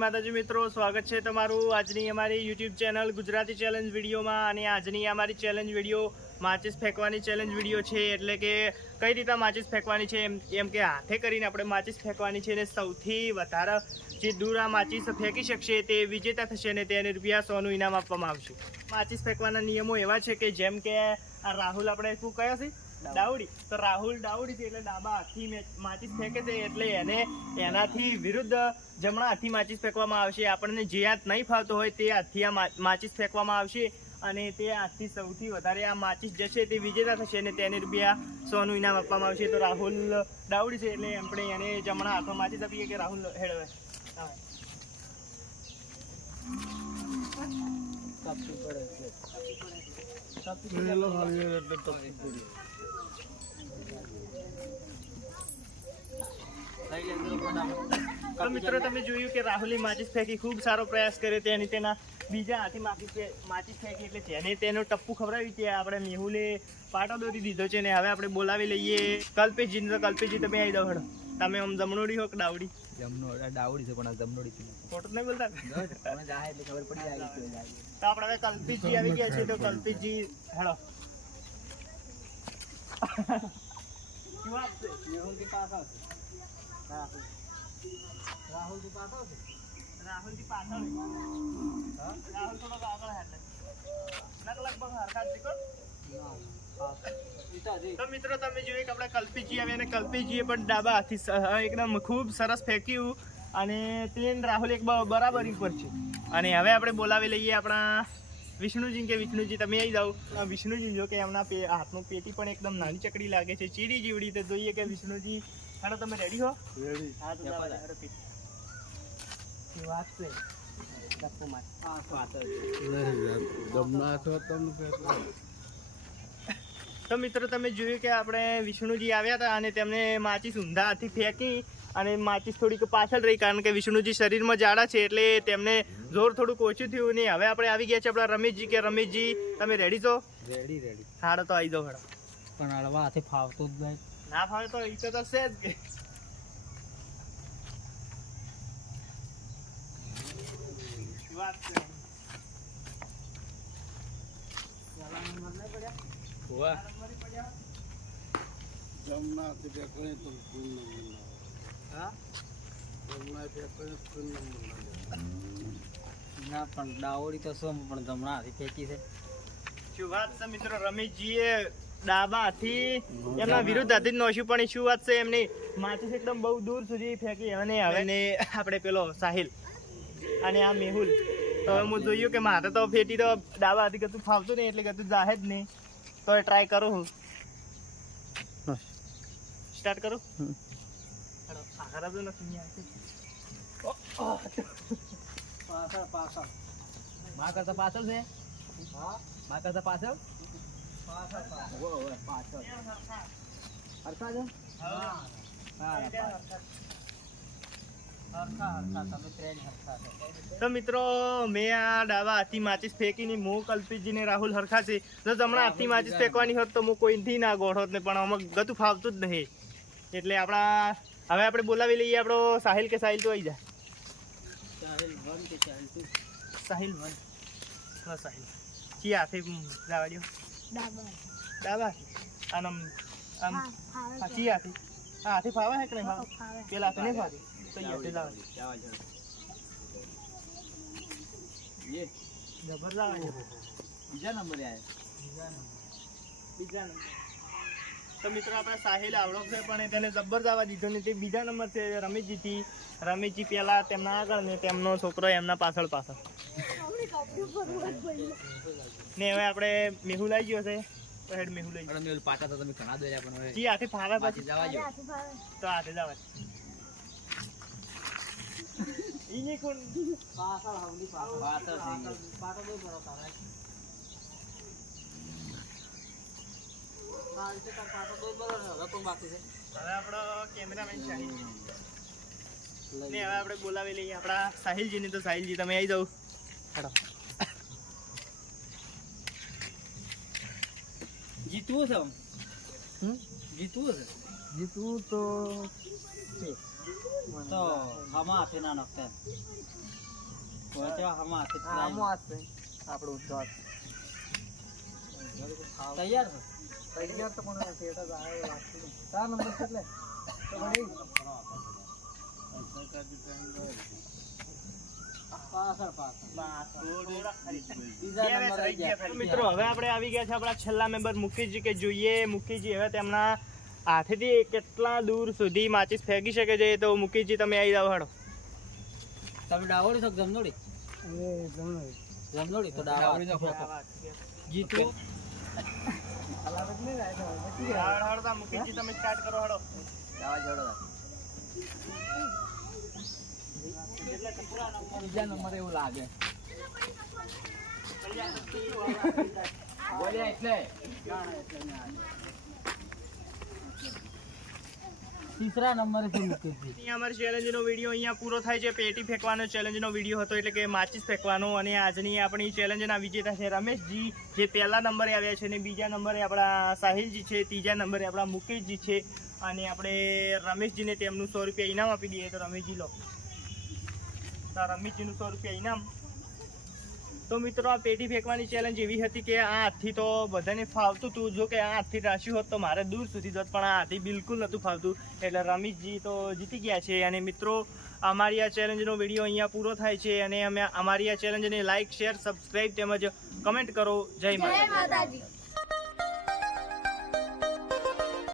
માતાજી મિત્રો, સ્વાગત છે તમારું આજની અમારી યુટ્યુબ ચેનલ ગુજરાતી ચેલેન્જ વિડીયોમાં। અને આજની અમારી ચેલેન્જ વિડીયો માચિસ ફેંકવાની ચેલેન્જ વિડીયો છે। એટલે કે કઈ રીતે માચિસ ફેંકવાની છે એમ કે હાથે કરીને આપણે માચિસ ફેંકવાની છે, અને સૌથી વધારે જે દૂર આ માચિસ ફેંકી શકશે તે વિજેતા થશે અને તેને ₹100નું ઇનામ આપવામાં આવશે। માચિસ ફેંકવાના નિયમો એવા છે કે જેમ કે આ રાહુલ આપણે શું કયા છે ડાવડી, તો રાહુલ ડાવડી છે એટલે ડાબા હાથથી માચિસ ફેંકે છે, એટલે એને એનાથી વિરુદ્ધ જમણા હાથથી માચિસ ફેંકવામાં આવશે। આપણને જે હાથ નહીં ફાવતો હોય તે હાથથી આ માચિસ ફેંકવામાં આવશે, અને તે હાથથી સૌથી વધારે આ માચિસ જશે તે વિજેતા થશે અને તેને ₹100નું ઇનામ આપવામાં આવશે। તો રાહુલ ડાવડી છે એટલે આપણે એને જમણા હાથમાં માચિસ આપીએ કે રાહુલ હેડવે તો મિત્રો તમે જોયું કે રાહુલે માચિસ ફેંકી, ખૂબ સારો પ્રયાસ કર્યો તેની તેના બીજા હાથે માચિસ ફેંકી, એટલે જેને તેનું ટપ્પુ ખવડાવી તે આપણે મેહુલે પાટો દોરી દીધો છે। ને હવે આપણે બોલાવી લઈએ કલ્પેશજી ને। તો કલ્પેશજી તમે આવી જાઓ, હેડો તમે આમ જમણોડી હો કે ડાવડી? ડાવડી છે પણ જમણોડી છે, ખોટું નહીં બોલતા એટલે ખબર પડી જાય। તો આપણે હવે કલ્પેશજી આવી ગયા છે, તો કલ્પેશજી હેડો શું વાત છે? મેહુલથી પાસ આવશે, રાહુલથી પાસ આવશે, રાહુલથી પાછળ રાહુલ થોડોક આગળ હાલે લગભગ હરખા જ દીકો। તો મિત્રો તમે જોયું કે આપણે કલ્પેશજી આવ્યા, અને કલ્પેશજીએ પણ ડાબા હાથથી એકદમ ખૂબ સરસ ફેંક્યું, અને તેન રાહુલ એક બરાબરી પર છે। અને હવે આપણે બોલાવી લઈએ આપણા વિષ્ણુજી કે વિષ્ણુજી તમે આવી જાઓ। વિષ્ણુજી જો કે એમના હાથનું પેટી પણ એકદમ નાની ચકડી લાગે છે, ચીડી જીવડી। તો જોઈએ કે વિષ્ણુજી હાલો તમે રેડી હો? રેડી। હા તો વાત છે ડપ્પુ માર તો મિત્રો તમે જોયું કે આપણે વિષ્ણુજી આવ્યા હતા, અને તેમને માચિસ ઊંધા હાથથી ફેંકી, અને માચિસ થોડીક પાછળ રહી, કારણ કે વિષ્ણુજી શરીરમાં જાડા છે એટલે તેમને જોર થોડુંક ઓછું થયું। ને હવે આપણે આવી ગયા છે આપણા રમેશજી કે રમેશજી તમે રેડી છો? રેડી। હાડો તો આવી જાઓ હેડો। પણ હળવા હાથે ફાવતો જ નહીં, ના ફાવે તો ઈ તો છે જ કે વાત છે। ના પણ ડાવડી તો શું પણ જમણા હાથે ફેંકી છે। શું વાત છે મિત્રો, રમેશજીએ ડાબા હાથથી એમના વિરુદ્ધ હાથથી નોશ્યું, પણ શું વાત છે એમની માચિસ એકદમ બહુ દૂર સુધી ફેંકી। અને હવે આપણે પેલો સાહિલ અને આ મેહુલ, તો હું જોયું કે મારે તો ફેટી તો ડાબા હાથી કતું ફાવતું નહીં, એટલે કતું જાહે જ નહીં, તો ટ્રાય કરું હું। સ્ટાર્ટ કરું? પાછળ માં કરતા પાછળ છે, માં કરતા પાછળ હરખા છે। તો મિત્રો મેં આ ડાબા હાથથી માચિસ ફેંકીને હું કલ્પેશજી ને રાહુલ હરખા છે। જો જમણા હાથથી માચિસ ફેંકવાની હોત તો હું કોઈથી ના ગોઠોત ને, પણ આમાં ગતું ફાવતું જ નહીં, એટલે આપણા હવે આપણે બોલાવી લઈએ આપણો સાહિલ કે સાહિલ તો આવી જાય। સાહિલ 1 સાહિલ ચી હાથે જવા દો? ડાબા આમ ચી હાથે? હા હાથે ફાવે છે કે નહીં ફાવે? પેલા હાથે નહીં ફાવે તો હાથે જવા દો, જબર જવા દો। બીજા નંબરે આવે, બીજા નંબર। તો મિત્રો આપણે સાહિલ આવડો છે પણ તેને જબ્બર જવા દીધો ને, તે બીજા નંબર છે રમેશજીથી। રમેશજી પહેલા તેમના આગળ ને તેમનો છોકરો એમના પાછળ ને હવે આપણે મેહુલ આવી ગયો છે, તો હેડ મેહુલ આવી ગયો। મેહુલ પાટા તો તમે ઘણા દોર્યા પણ હવે જી હાથે ફાવે પછી જવા દો, તો હાથે જવા ઈની કોણ પાછળ હવલી પાછળ પાટા દો બરો તારા હવે આપણો કેમેરામેન શાહિલ ને હવે આપણે બોલાવી લઈએ આપણા સાહિલજી ને। તો સાહિલજી તમે આવી જાઓ, હેડો। જીતવું છે, જીતવું છે, જીતવું તો આમાં હાથે ના નાખતા આમો હાથ છે આપણું જોત તૈયાર તૈયાર તો પણ શેઠ જ આવે લાગતું નહીં. તાર નંબર કેટલે તો વળી મિત્રો હવે આપણે આવી ગયા છે આપણા છેલ્લા મેમ્બર મુકેશજી કે જોઈએ મુકેશજી હવે તેમના હાથેથી કેટલા દૂર સુધી માચીસ ફેંકી શકે છે. તો મુકેશજી તમે આવી જાવ હેડો. તમે ડાવડી છો જમનોડી જમનોડી તો ડાવડી જીતું મુકેશજી તમે સ્ટાર્ટ કરો હેડો. બીજા નંબર એવું લાગે બોલ્યા એટલે તીસરા નંબરે છે મુકેશજી. અહીંયા અમારી ચેલેન્જનો વિડીયો અહીંયા પૂરો થાય છે. પેટી ફેંકવાનો ચેલેન્જનો વિડીયો હતો એટલે કે માચીસ ફેંકવાનો. અને આજની આપણી ચેલેન્જના વિજેતા છે રમેશજી જે પહેલા નંબરે આવ્યા છે અને બીજા નંબરે આપણા સાહિલજી છે, ત્રીજા નંબરે આપણા મુકેશજી છે. અને આપણે રમેશજીને તેમનું 100 રૂપિયા ઇનામ આપી દઈએ. તો રમેશજી લો રમેશજીનું 100 રૂપિયા ઇનામ. તો મિત્રો આ પેટી ફેંકવાની ચેલેન્જ એવી હતી કે આ હાથથી તો બધાને ફાવતું હતું. જો કે આ હાથથી રાખ્યું હોત તો મારે દૂર સુધી જત પણ આ હાથથી બિલકુલ નહોતું ફાવતું. એટલે રમેશજી તો જીતી ગયા છે. અને મિત્રો અમારી આ ચેલેન્જનો વિડીયો અહીંયા પૂરો થાય છે. અને અમે અમારી આ ચેલેન્જને લાઇક, શેર, સબસ્ક્રાઈબ તેમજ કમેન્ટ કરો. જય માતાજી.